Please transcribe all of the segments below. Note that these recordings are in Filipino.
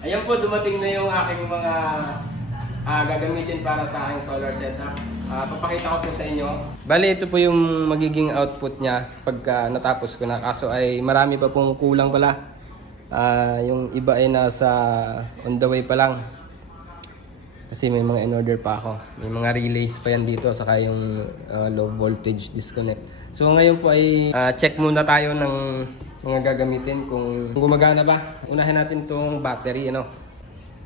Ayan po, dumating na yung aking mga gagamitin para sa aking solar setup. Papakita ko po sa inyo. Bali, ito po yung magiging output niya pagka natapos ko na. Kaso ay marami pa pong kulang pala. Yung iba ay nasa on the way pa lang. Kasi may mga in-order pa ako. May mga relays pa yan dito, saka yung low voltage disconnect. So ngayon po ay check muna tayo ng mga gagamitin kung gumagana ba. Unahin natin tong battery, ano.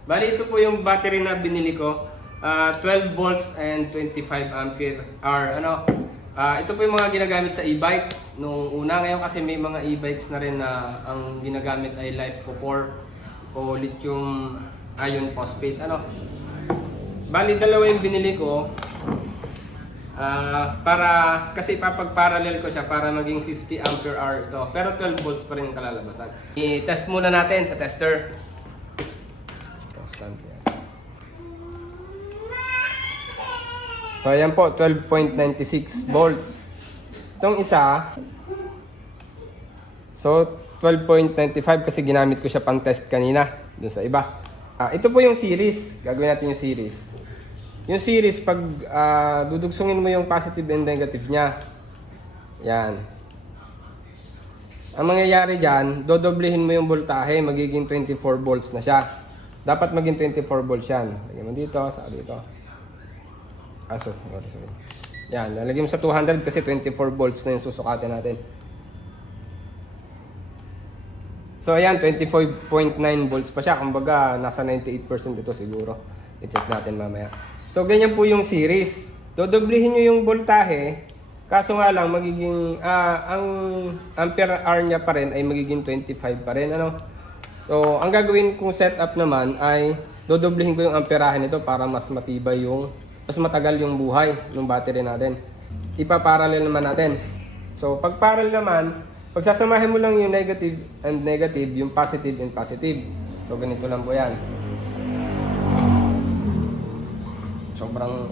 Bali, ito po yung battery na binili ko. 12 volts and 25 ampere hour, ano. Ito po yung mga ginagamit sa e-bike nung una. Ngayon kasi may mga e-bikes na rin na ang ginagamit ay LiFePO4 o lithium iron phosphate, ano. Bali, dalawa yung binili ko. Para kasi papag-parallel ko siya para maging 50 ampere hour ito. Pero 12 volts pa rin yung kalalabasan. I-test muna natin sa tester. So ayan po, 12.96 volts. Itong isa, so 12.95 kasi ginamit ko siya pang test kanina dun sa iba. Ito po yung series. Gagawin natin yung series. Yung series, pag dudugsungin mo yung positive and negative niya. Yan. Ang mangyayari dyan, dodoblehin mo yung voltahe, magiging 24 volts na siya. Dapat maging 24 volts yan. Lagyan mo dito, saka dito. Sorry. Yan, lalagyan mo sa 200 kasi 24 volts na yung susukatin natin. So ayan, 25.9 volts pa siya. Kumbaga, nasa 98% ito siguro. I-check natin mamaya. So, ganyan po yung series. Dodoblehin nyo yung voltahe. Kaso nga lang, magiging, ang ampere hour niya pa rin ay magiging 25 pa rin. Ano? So, ang gagawin kong setup naman ay dodoblehin ko yung amperahe nito para mas matibay yung, mas matagal yung buhay ng battery natin. Ipa-parallel naman natin. So, pag parallel naman, pagsasamahin mo lang yung negative and negative, yung positive and positive. So, ganito lang po yan.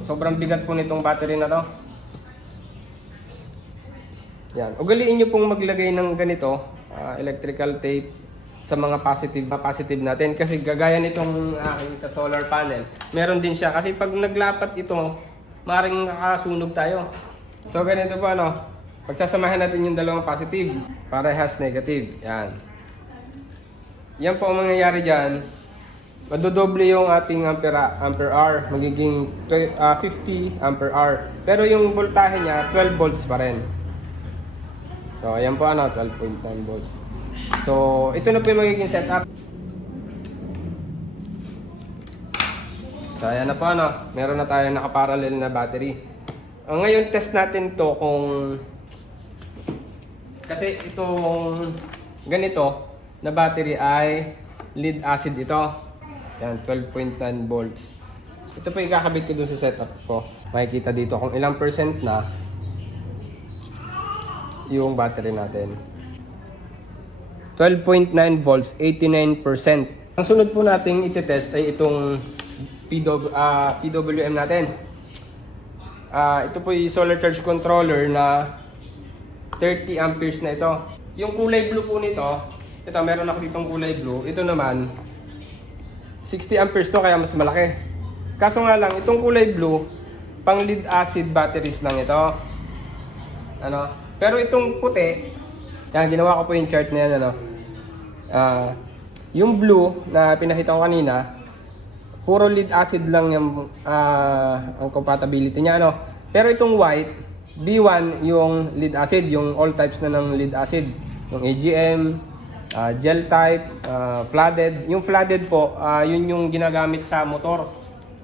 Sobrang bigat po nitong battery na to. Yan. Ugaliin nyo pong maglagay ng ganito, electrical tape sa mga positive natin. Kasi gagaya nitong sa solar panel, meron din siya. Kasi pag naglapat ito, maaaring nakasunog tayo. So ganito po, ano, pagsasamahin natin yung dalawang positive, parehas negative. Yan. Yan po ang mangyayari dyan. Madodoble yung ating ampere hour, magiging 50 ampere hour. Pero yung voltahe niya, 12 volts pa rin. So, ayan po, ano, 12.9 volts. So, ito na po yung magiging setup. So, ayan na po, ano, meron na tayong nakaparallel na battery. Ngayon, test natin to kung... Kasi itong ganito na battery ay lead acid ito. Yan, 12.9 volts. So, ito po ikakabit ko dun sa setup ko. Makikita dito kung ilang percent na yung battery natin. 12.9 volts, 89%. Ang sunod po nating itetest ay itong PWM natin. Ito po yung solar charge controller na 30 amperes na ito. Yung kulay blue po nito, ito meron ako ditong kulay blue. Ito naman, 60 amperes to kaya mas malaki. Kaso nga lang, itong kulay blue, pang lead acid batteries lang ito. Ano? Pero itong puti, yan, ginawa ko po yung chart na yan, ano. Yung blue na pinakita ko kanina, puro lead acid lang yung ang compatibility niya, ano. Pero itong white, B1 yung lead acid, yung all types na ng lead acid. Yung AGM, gel type, flooded. Yung flooded po, yun yung ginagamit sa motor.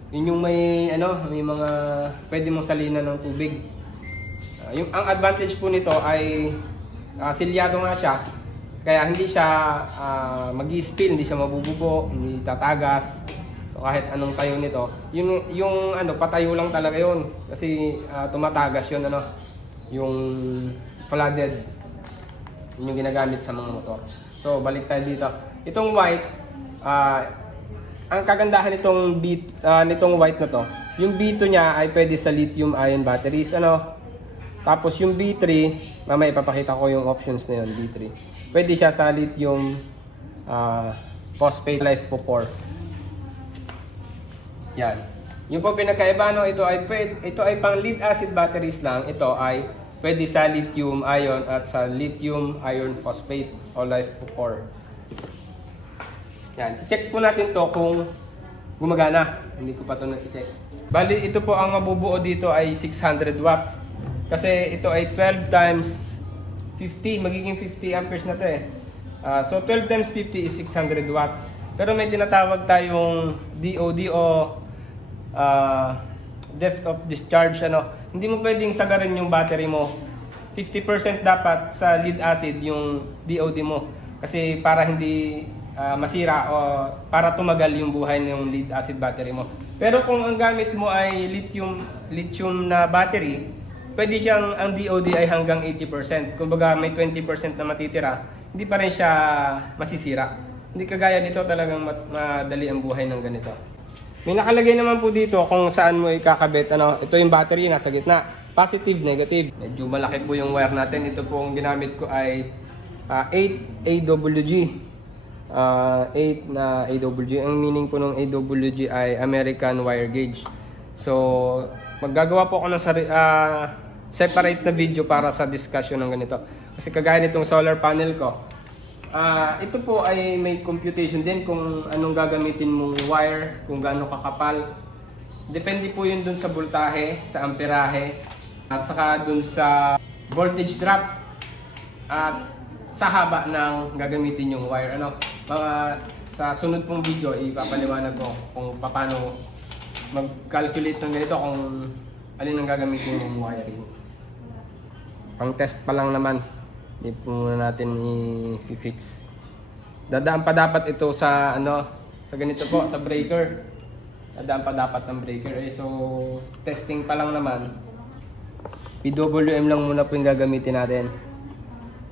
Yun yung may may mga pwede mong salinan ng tubig. Ang advantage po nito ay silyado nga siya. Kaya hindi siya mag-i-spill, hindi siya mabubugo, hindi tatagas. So kahit anong tayo nito, yung patayo lang talaga yun. Kasi tumatagas yun, yung flooded. Yun yung ginagamit sa mga motor. So, balik tayo dito. Itong white, ang kagandahan nitong white na to, yung B2 niya ay pwede sa lithium ion batteries, Tapos yung B3, mamaya ipapakita ko yung options na yun, B3. Pwede siya sa lithium phosphate life po 4. Yan. Yung po pinakaiba, no, ito ay pang lead acid batteries lang. Ito ay pwede sa lithium ion at sa lithium iron phosphate o life po 4. Yan. Check po natin to kung gumagana. Hindi ko pa ito na-check. Bali, ito po ang mabubuo dito ay 600 watts. Kasi ito ay 12 times 50. Magiging 50 amperes na to eh. So 12 times 50 is 600 watts. Pero may tinatawag tayong DOD o depth of discharge. Hindi mo pwedeng sagarin yung battery mo. 50% dapat sa lead acid yung DOD mo. Kasi para hindi masira o para tumagal yung buhay ng lead acid battery mo. Pero kung ang gamit mo ay lithium na battery, pwede siyang ang DOD ay hanggang 80%. Kumbaga may 20% na matitira, hindi pa rin siya masisira. Hindi kagaya nito, talagang madali ang buhay ng ganito. May nakalagay naman po dito kung saan mo ikakabit. Ito yung battery nasa gitna. Positive, negative. Medyo malaki po yung wire natin. Ito po ang ginamit ko ay 8 AWG. 8 na AWG. Ang meaning po ng AWG ay American Wire Gauge. So, maggagawa po ako ng separate na video para sa discussion ng ganito. Kasi kagaya nitong solar panel ko, ito po ay may computation din kung anong gagamitin mong wire, kung gaano kakapal. Depende po yun dun sa voltahe, sa amperahe, at saka dun sa voltage drop at sa haba ng gagamitin yung wire. Sa sunod pong video, ipapaliwanag ko kung paano mag-calculate ng ganito, kung alin ang gagamitin yung wiring. Pang test pa lang naman, hindi po muna natin i-fix. Dadaan pa dapat ito sa sa ganito po, sa breaker. Dadaan pa dapat ng breaker. So, testing pa lang naman. PWM lang muna po yung gagamitin natin.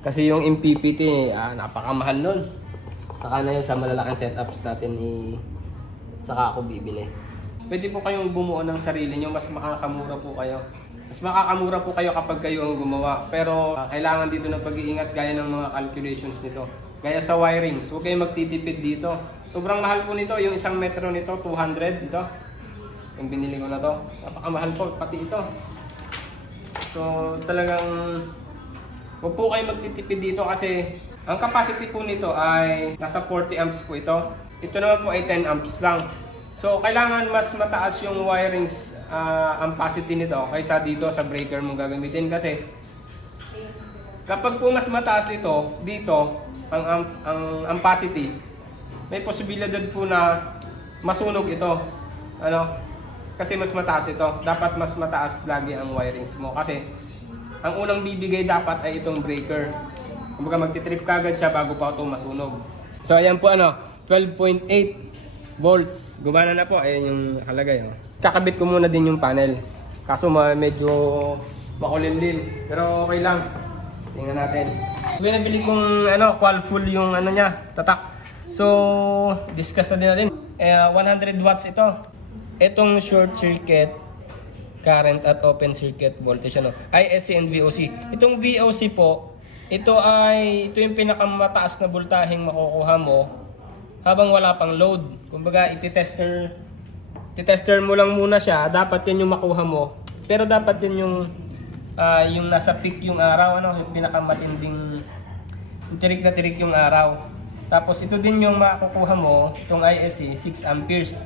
Kasi yung MPPT, napakamahal nun. Saka na yun sa malalaking setups natin, saka ako bibili. Pwede po kayong bumuo ng sarili nyo, mas makakamura po kayo. Mas makakamura po kayo kapag kayo ang gumawa. Pero kailangan dito ng pag-iingat gaya ng mga calculations nito. Gaya sa wirings, huwag kayong magtitipid dito. Sobrang mahal po nito, yung isang metro nito, 200 ito. Yung binili ko na to, napakamahal po, pati ito. So talagang huwag po kayong magtitipid dito kasi ang capacity po nito ay nasa 40 amps po ito. Ito naman po ay 10 amps lang. So kailangan mas mataas yung wirings ampacity nito kaysa dito sa breaker mong gagamitin. Kasi kapag po mas mataas ito, dito, ang ampacity, may posibilidad po na masunog ito. Kasi mas mataas ito. Dapat mas mataas lagi ang wirings mo. Kasi ang unang bibigay dapat ay itong breaker. Kumbaga magtitrip kagad siya bago pa ito masunog. So ayan po 12.8 volts. Gumana na po. Ayan yung nakalagay. Kakabit ko muna din yung panel. Kaso medyo makulimlim. Pero okay lang. Tingnan natin. Binabili kong qual full yung niya, tatak. So discuss na din natin. 100 watts ito. Itong short circuit current at open circuit voltage ISC and VOC. Itong VOC po, ito yung pinakamataas na voltaheng makukuha mo habang wala pang load. Kumbaga ititester mo lang muna siya, dapat yan yung makuha mo. Pero dapat yan yung nasa peak yung araw, yung pinakamatinding tirik na tirik yung araw. Tapos ito din yung makukuha mo, itong ISC 6 amperes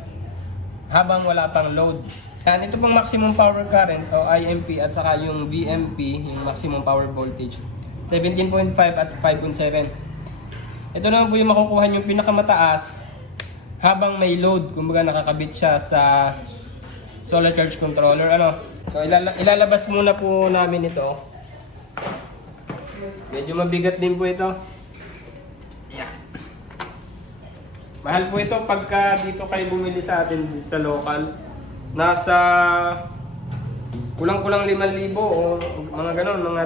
habang wala pang load. Saan ito pang maximum power current o IMP at saka yung BMP, yung maximum power voltage 17.5 at 5.7. Ito naman po yung makukuha yung pinakamataas habang may load. Kumbaga nakakabit siya sa solar charge controller. So ilalabas muna po namin ito. Medyo mabigat din po ito. Yeah. Mahal po ito pagka dito kayo bumili sa atin sa local. Nasa kulang-kulang 5,000 o mga ganon, mga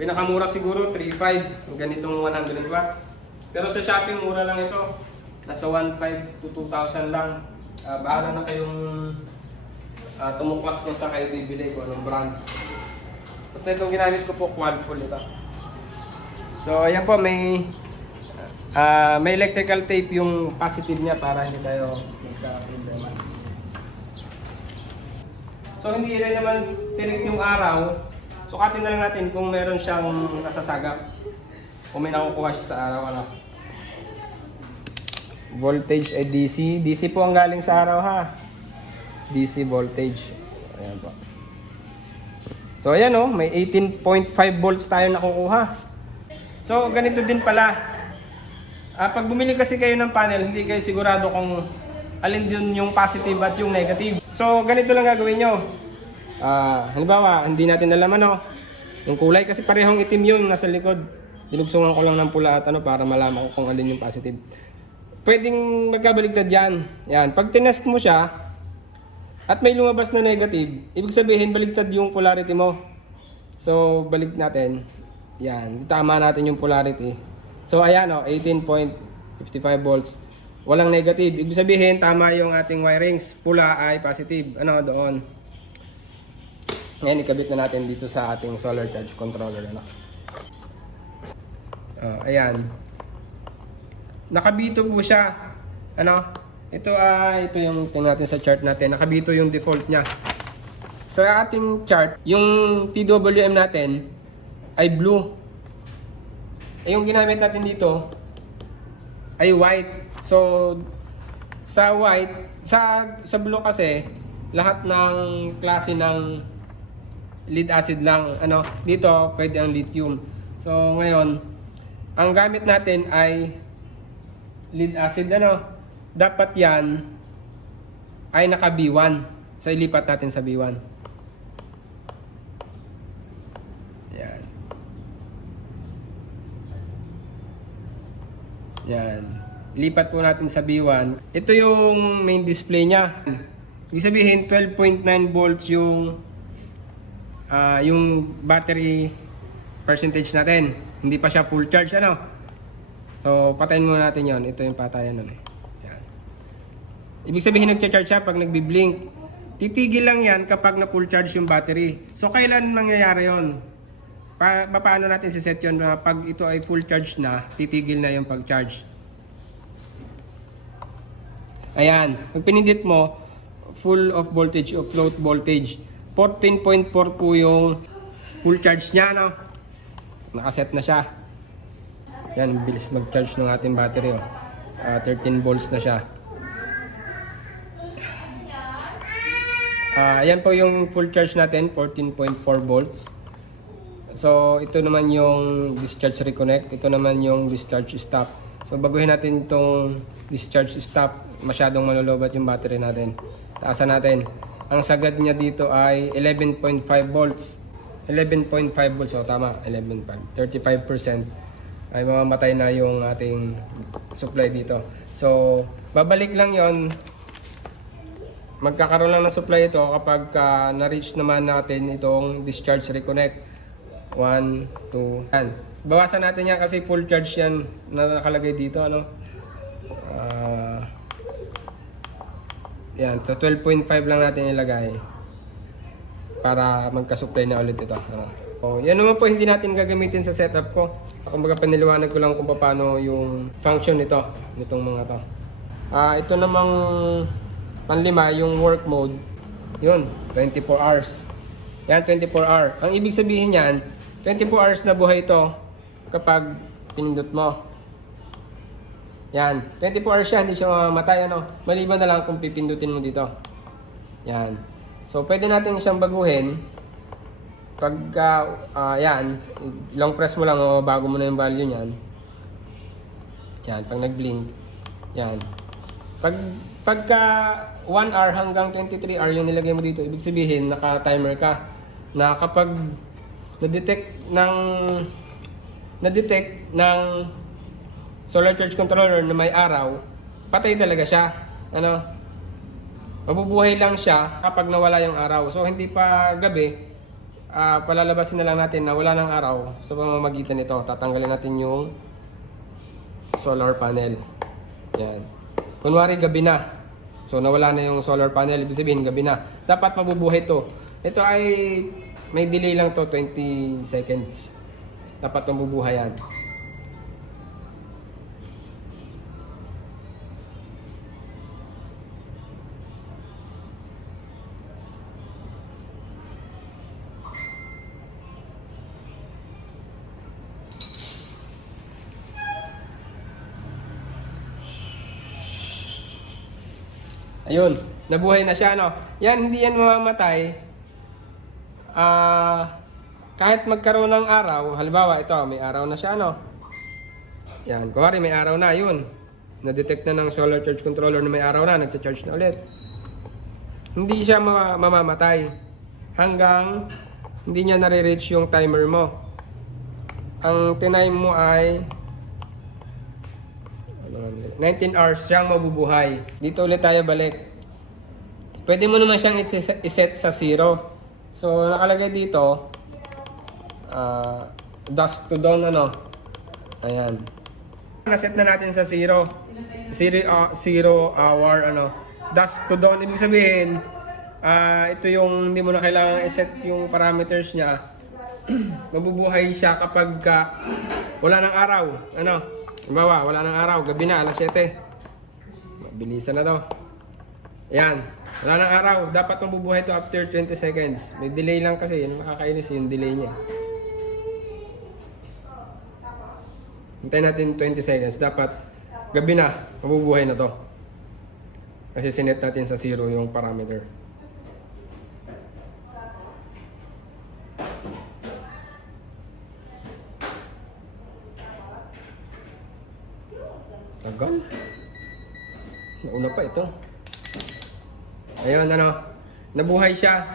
pinakamura siguro 3,500 ganitong 100 watts. Pero sa Shopee mura lang ito. Nasa 1,500 to 2,000 lang. Bahala na kayong tumuklas kung saan kayo bibili, kung anong brand. Basta itong ginamit ko po, quad full ito. So ayan po, may May electrical tape yung positive niya para hindi tayo magka-problema. So hindi rin naman tirik yung araw. Sukatin na lang natin kung meron siyang nasasagap. Kung may nakukuha siya sa araw. Ano. Voltage ay DC. DC po ang galing sa araw ha. DC voltage. So, ayan po. So ayan o, may 18.5 volts tayo nakukuha. So ganito din pala. Pag bumili kasi kayo ng panel, hindi kayo sigurado kung alin din yung positive at yung negative. So, ganito lang gagawin nyo. Halimbawa, hindi natin alam ano, yung kulay kasi parehong itim yun nasa likod. Dinugsungan ko lang ng pula at ano para malaman ko kung alin yung positive. Pwedeng magkabaligtad yan. Yan. Pag tinest mo siya at may lumabas na negative, ibig sabihin baligtad yung polarity mo. So, balik natin. Yan. Tama natin yung polarity. So ayan o, 18.55 volts. Walang negative. Ibig sabihin, tama yung ating wirings. Pula ay positive. Ano, doon. Ngayon, ikabit na natin dito sa ating solar charge controller. Ano. Ayan. Nakabito po siya. Ano, ito yung tingnan natin sa chart natin. Nakabito yung default niya. Sa ating chart, yung PWM natin ay blue. Yung ginamit natin dito ay white. So sa white, sa blue kasi lahat ng klase ng lead acid lang ano, dito pwede ang lithium. So ngayon, ang gamit natin ay lead acid ano. Dapat 'yan ay naka B1. So ilipat natin sa B1. Yan. Lipat po natin sa B1. Ito yung main display niya. Ibig sabihin 12.9 volts yung battery percentage natin. Hindi pa siya full charge ano. So patayin muna natin 'yon. Ito yung patayan nun eh. Yan. Ibig sabihin nagcha-charge siya pag nagbi-blink. Titigil lang 'yan kapag na full charge yung battery. So kailan nangyayari 'yon? Paano natin si-set yun na pag ito ay full charge na, titigil na yung pag-charge. Ayan, pag pinindit mo, full of voltage o float voltage. 14.4 po yung full charge niya, no? Nakaset na siya. Yan, bilis mag-charge ng ating battery. 13 volts na siya. Ayan po yung full charge natin, 14.4 volts. So, ito naman yung discharge reconnect. Ito naman yung discharge stop. So, baguhin natin itong discharge stop. Masyadong malulobat yung battery natin. Taasan natin. Ang sagad niya dito ay 11.5 volts. 11.5 volts. So, tama. 11.5. 35% ay mamamatay na yung ating supply dito. So, babalik lang yon. Magkakaroon lang ng supply ito kapag na-reach naman natin itong discharge reconnect. 1, 2, yan. Bawasan natin yan kasi full charge yan na nakalagay dito, ano. Yan, so 12.5 lang natin ilagay para magka-supply na ulit ito. Ano. So, yan naman po hindi natin gagamitin sa setup ko. Kumbaga paniliwanag ko lang kung paano yung function nito, nitong mga to. Ito namang panlima, yung work mode, yun, 24 hours. Yan, 24 hour. Ang ibig sabihin yan, 24 hours na buhay ito kapag pinindot mo. Yan. 24 hours siya, hindi siya mamamatay. Ano? Maliban na lang kung pipindutin mo dito. Yan. So, pwede natin siyang baguhin. Pagka, yan, long press mo lang o bago mo na yung value niyan. Yan, pag nag-blink. Yan. Pagka 1 hour hanggang 23 hour yung nilagay mo dito, ibig sabihin, naka-timer ka. Na kapag na-detect ng solar charge controller na may araw, patay talaga siya. Ano? Mabubuhay lang siya kapag nawala yung araw. So hindi pa gabi, palalabasin na lang natin na wala ng araw. Sa pamamagitan nito, tatanggalin natin yung solar panel. Yan. Kunwari gabi na. So nawala na yung solar panel, ibig sabihin gabi na. Dapat mabubuhay to. Ito ay may delay lang to, 20 seconds. Dapat mabubuhay yan. Ayun, nabuhay na siya, no? Yan, hindi yan mamamatay. Kahit magkaroon ng araw, halimbawa ito, may araw na siya, no? Yan, kuwari may araw na, yun. Na-detect na ng solar charge controller na may araw na, nagcha-charge na ulit. Hindi siya mamamatay hanggang hindi niya nare-reach yung timer mo. Ang tinime mo ay 19 hours siyang mabubuhay. Dito ulit tayo balik. Pwede mo naman siyang iset sa 0. So, nakalagay dito, dusk to dawn, ano. Ayan. Naset na natin sa 0. 0 hour, ano. Dusk to dawn. Ibig sabihin, ito yung hindi mo na kailangan iset yung parameters niya. Mabubuhay siya kapag wala ng araw. Ano? Halimbawa, wala ng araw, gabi na, alas 7. Mabilisan na to. Ayan, wala ng araw. Dapat mabubuhay to after 20 seconds. May delay lang kasi, yun makakainis yung delay niya. Hintayin natin 20 seconds. Dapat gabi na, mabubuhay na to. Kasi sinet natin sa 0 yung parameter. Tagal. Nauna pa ito. Ayun, ano. Nabuhay siya.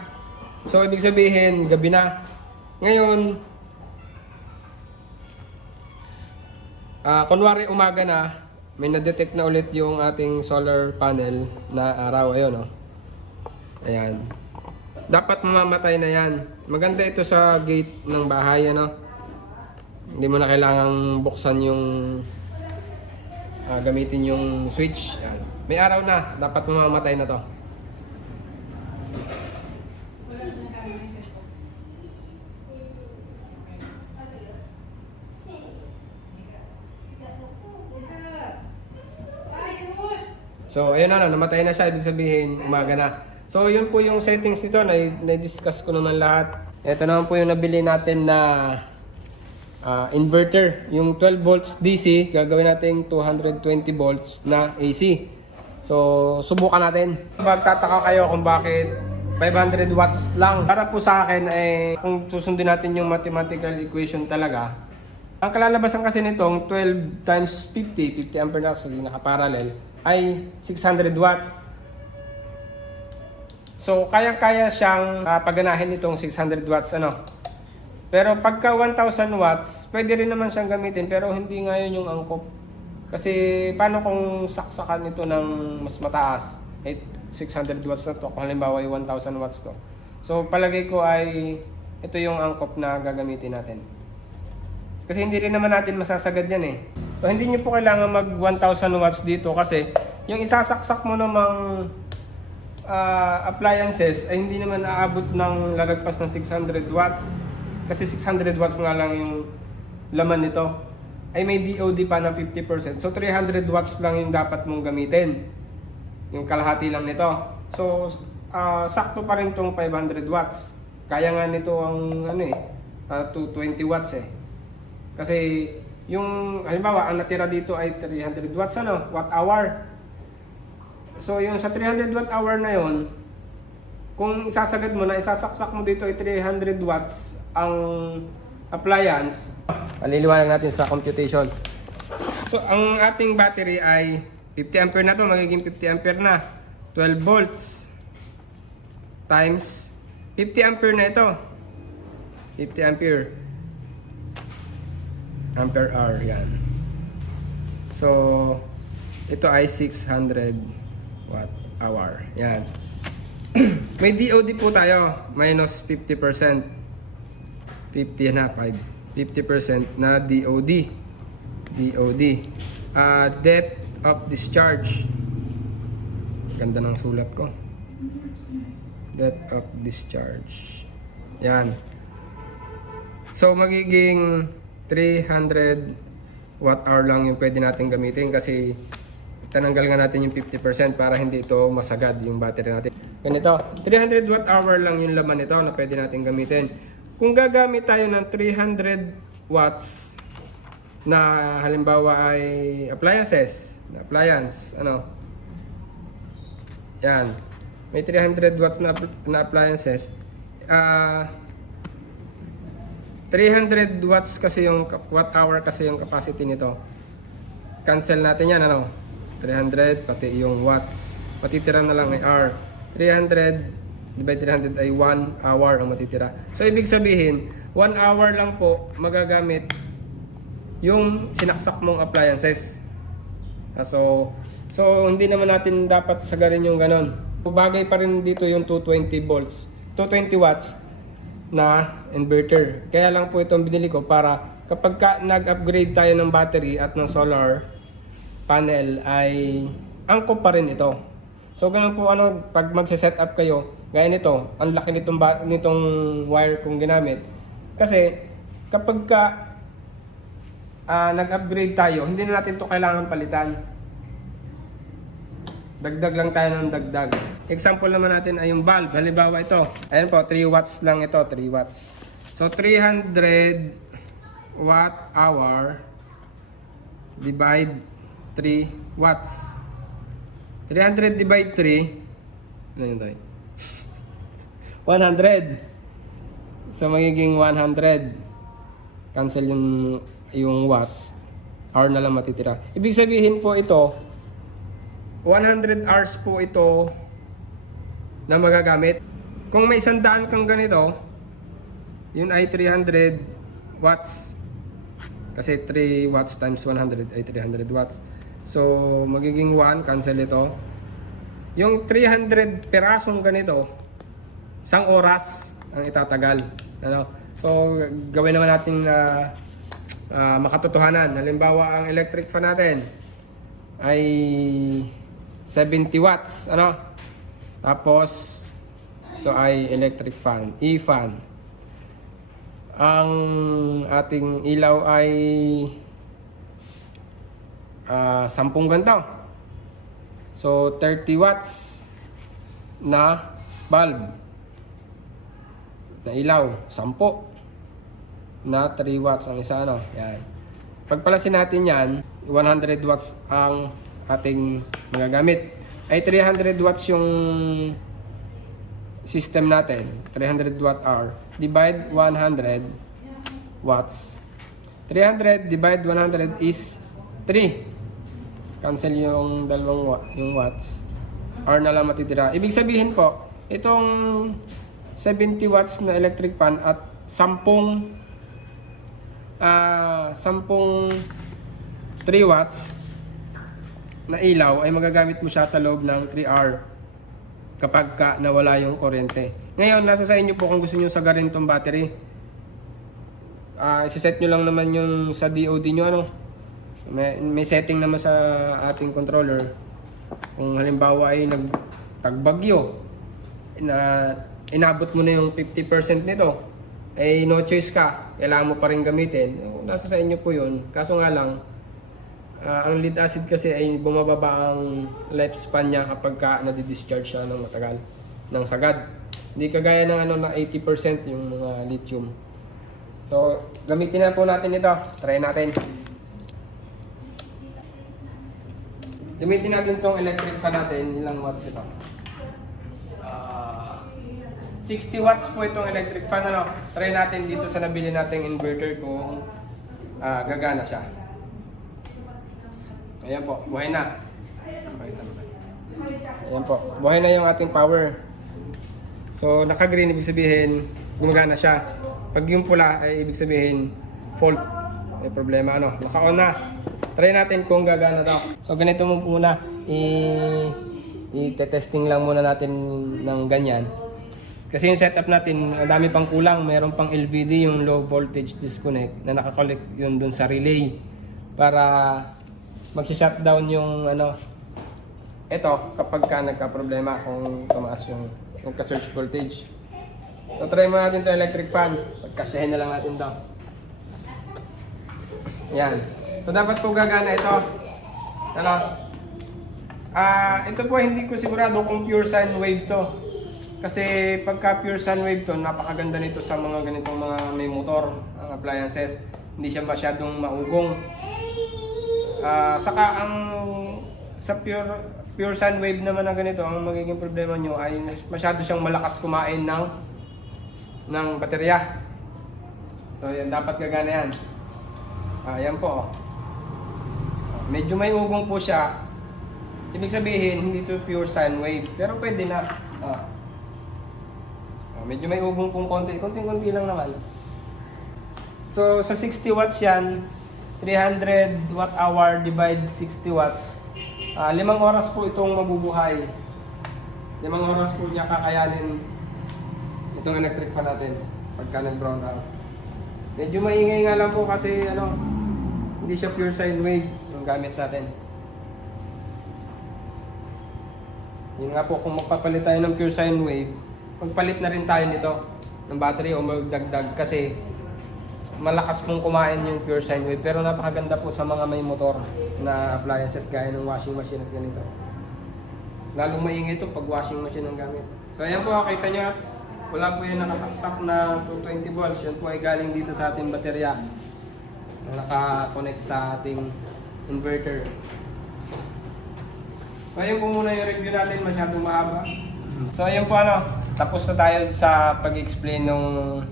So, ibig sabihin, gabi na. Ngayon, kunwari umaga na, may na-detect na ulit yung ating solar panel na araw. Ayun, oh. Ayan. Dapat mamamatay na yan. Maganda ito sa gate ng bahay, ano. Hindi mo na kailangang buksan yung gamitin yung switch. Yan. May araw na, dapat mamamatay na to. So, ayun na, namatay na siya. Ibig sabihin, umaga na. So, yun po yung settings nito. Na-discuss ko naman lahat. Ito naman po yung nabili natin na inverter. Yung 12 volts DC, gagawin natin 220 volts na AC. So, subukan natin. Magtataka kayo kung bakit 500 watts lang. Para po sa akin, kung susundin natin yung mathematical equation talaga, ang kalalabasan kasi nitong 12 times 50 ampere na, so nakaparallel, ay 600 watts. So, kaya-kaya siyang paganahin itong 600 watts, ano. Pero pagka 1,000 watts, pwede rin naman siyang gamitin, pero hindi nga yun yung angkop. Kasi paano kung saksakan ito ng mas mataas? 600 watts na to, kung halimbawa ay 1,000 watts to. So palagay ko ay ito yung angkop na gagamitin natin. Kasi hindi rin naman natin masasagad yan eh. So hindi nyo po kailangan mag 1,000 watts dito kasi yung isasaksak mo namang appliances ay hindi naman aabot ng lalagpas ng 600 watts. Kasi 600 watts nga lang yung laman nito. Ay may DOD pa ng 50%. So 300 watts lang yung dapat mong gamitin. Yung kalahati lang nito. So sakto pa rin tong 500 watts. Kaya nga nito ang 220 watts eh. Kasi yung halimbawa ang natira dito ay 300 watts watt hour. So yung sa 300 watt hour na yon, kung isasagad mo na isasaksak mo dito ay 300 watts ang appliance. Paliliwanag natin sa computation. So ang ating battery ay 50 ampere na to, magiging 50 ampere na. 12 volts times 50 ampere na ito. 50 ampere hour yan. So ito ay 600 watt hour. Yan. May DOD po tayo, minus 50%. 50 na 50% na DOD. Depth of discharge. Ganda ng sulat ko. Depth of discharge. Yan. So magiging 300 watt hour lang yung pwede natin gamitin kasi tananggal nga natin yung 50% para hindi ito masagad yung battery natin. Ganito, 300 watt hour lang yung laman nito na pwede natin gamitin. Kung gagamit tayo ng 300 watts na halimbawa ay appliance, Yan. May 300 watts na appliances. 300 watts kasi yung watt hour kasi yung capacity nito. Cancel natin yan, ano? 300 pati yung watts. Matitira na lang ay hour. 300 divide 300 ay 1 hour ang matitira. So ibig sabihin, 1 hour lang po magagamit yung sinaksak mong appliances. So hindi naman natin dapat sagarin yung ganon. Bagay pa rin dito yung 220 volts, 220 watts na inverter. Kaya lang po itong binili ko para kapag nag-upgrade tayo ng battery at ng solar panel ay angkop pa rin ito. So ganun po pag magse-set up kayo, gaya nito, ang laki nitong wire kong ginamit. Kasi kapag nag-upgrade tayo, hindi na natin to kailangan palitan. Dagdag lang tayo ng dagdag. Example naman natin ay yung bulb. Halimbawa ito. Ayan po, 3 watts lang ito. 3 watts. So, 300 watt hour divide 3 watts. 300 divide 3. Ano yun tayo? 100. So, magiging 100. Cancel yung watt. Hour na lang matitira. Ibig sabihin po ito, 100 hours po ito na magagamit. Kung may 100 kang ganito, yun ay 300 watts. Kasi 3 watts times 100 ay 300 watts. So, magiging 1, cancel ito. Yung 300 perasong ganito, 1 oras ang itatagal. Ano? So, gawin naman natin na makatotohanan. Halimbawa, ang electric fan natin ay 70 watts, ano? Tapos ito ay electric fan, e-fan. Ang ating ilaw ay 10 ganito. So 30 watts na bulb na ilaw, 10 na 3 watts ang isa, ano? Yan. Pagpalasin natin yan, 100 watts ang ating magagamit. Ay 300 watts yung system natin. 300 watt hour. Divide 100 watts. 300 divide 100 is 3. Cancel yung yung watts. Hour na lang matitira. Ibig sabihin po, itong 70 watts na electric fan at 10 3 watts na ilaw ay magagamit mo siya sa loob ng 3 hour kapag nawala yung kuryente. Ngayon, nasa sa inyo po kung gusto nyo sagarin tong battery. Isiset nyo lang naman yung sa DOD nyo, ano? May setting naman sa ating controller. Kung halimbawa ay nagtagbagyo, inabot mo na yung 50% nito, no choice ka, kailangan mo pa rin gamitin. Nasa sa inyo po yun. Kaso nga lang, ang lead acid kasi ay bumababa ang lifespan niya kapag nadi-discharge siya ng matagal, ng sagad. Hindi kagaya ng na 80% yung mga lithium. So, gamitin na po natin ito. Try natin. Gamitin natin tong electric fan natin. Ilang watts ito? 60 watts po itong electric fan. Ano? Try natin dito sa nabili nating inverter kung gagana siya. Ayan po, buhay na. Ayan po, buhay na yung ating power. So, naka-green, ibig sabihin, gumagana siya. Pag yung pula, ay ibig sabihin, fault. May problema, ano. Naka-on na. Try natin kung gagana daw. So, ganito muna. I-testing lang muna natin ng ganyan. Kasi yung setup natin, ang dami pang kulang. Mayroon pang LVD, yung low voltage disconnect, na nakakollect yun dun sa relay. Para mag-shutdown yung ito kapag nagka-problema kung tumaas yung ka-surge voltage. So try mo natin ito electric fan. Pagkasyahin na lang natin ito. Yan. So dapat po gagana ito. Ito po hindi ko sigurado kung pure sine wave to. Kasi pagka pure sine wave to, napakaganda nito sa mga ganitong mga may motor, ang appliances. Hindi siya masyadong maugong. Saka ang sa pure pure sine wave naman na ganito, ang magiging problema nyo ay masyado siyang malakas kumain ng baterya. So yan, dapat gagana yan. Yan po. Medyo may ugong po siya. Ibig sabihin, hindi to pure sine wave. Pero pwede na. Medyo may ugong pong konti-konti lang naman. So sa 60 watts yan, 300 watt hour divide 60 watts. 5 oras po itong mabubuhay. 5 oras po niya kakayanin itong electric fan natin pagka nag-brown out. Medyo maingay nga lang po kasi hindi siya pure sine wave yung gamit natin. Yun nga po, kung magpapalit tayo ng pure sine wave, magpalit na rin tayo nito ng battery o magdagdag kasi malakas pong kumain yung pure sine wave, pero napakaganda po sa mga may motor na appliances gaya ng washing machine at ganito. Lalong maingay ito pag washing machine ang gamit. So ayan po, kita nyo, wala po yung nakasaksak na 220 volts. Yan po ay galing dito sa ating baterya na naka-connect sa ating inverter. So ayan po muna yung review natin, masyadong mahaba. So ayan po tapos na tayo sa pag-explain nung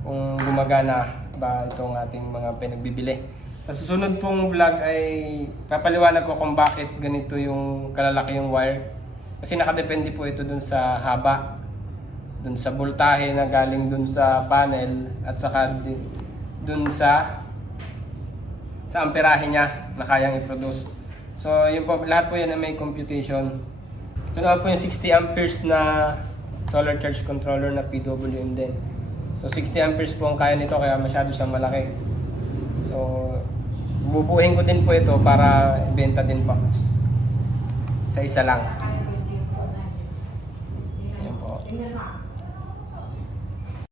kung gumagana ba itong ating mga pinagbibili. Sa susunod pong vlog ay papaliwanag ko kung bakit ganito yung kalalaki yung wire. Kasi nakadepende po ito dun sa haba, dun sa voltahe na galing dun sa panel at saka dun sa amperahe niya na kayang i-produce. So yun po, lahat po yan na may computation. Ito na po yung 60 amperes na solar charge controller na PWM din. So 60 amperes po ang kaya nito kaya masyado siyang malaki. So bubuuin ko din po ito para ibenta din po. Sa isa lang. Ayan po.